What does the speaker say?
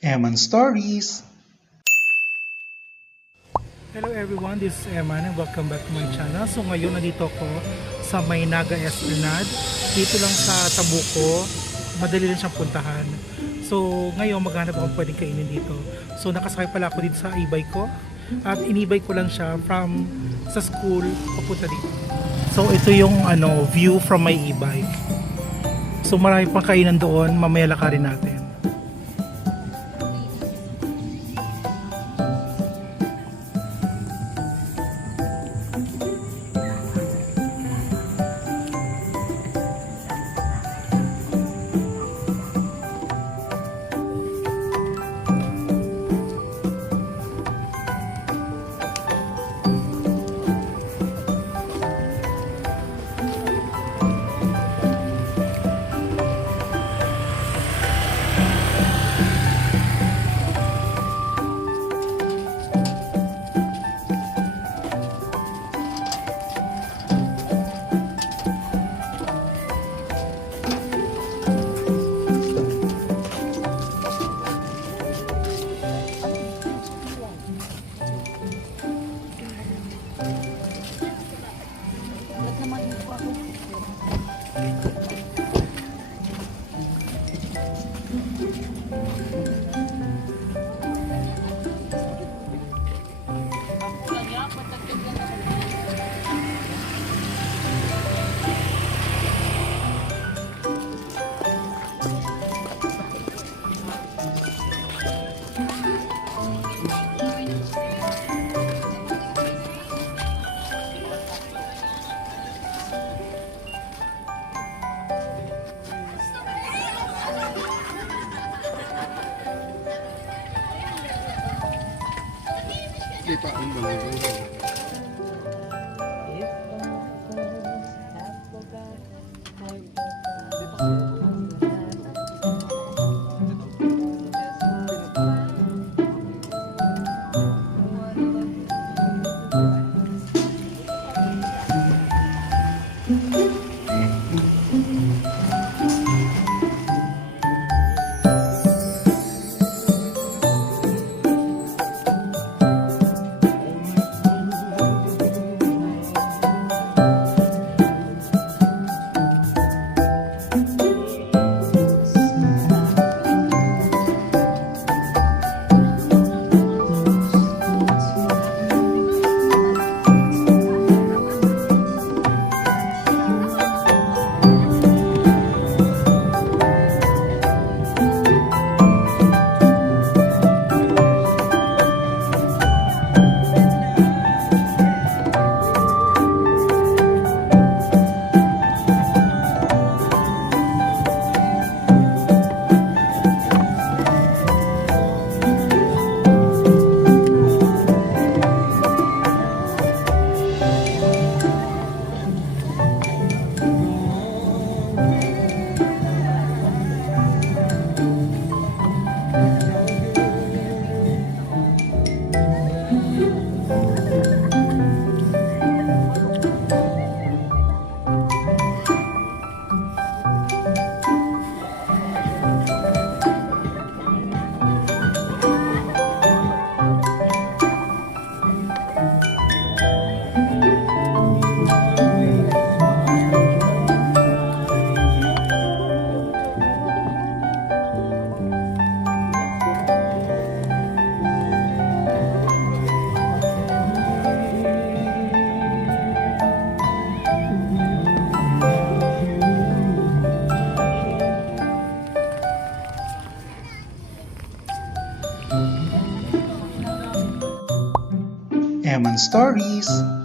Eman Stories. Hello everyone, this is Eman and welcome back to my channel. So ngayon nandito ako sa Maynaga Esplanade. Dito lang sa Tabuco. Madali lang siyang puntahan. So ngayon maghanap akong pwedeng kainin dito. So nakasakay pala ako dito sa e-bike ko. At in-e-bike ko lang siya from sa school papunta dito. So ito yung view from my e-bike. So marami pang kainan doon, mamaya lakarin natin. Di pa ang balong. Eman Stories.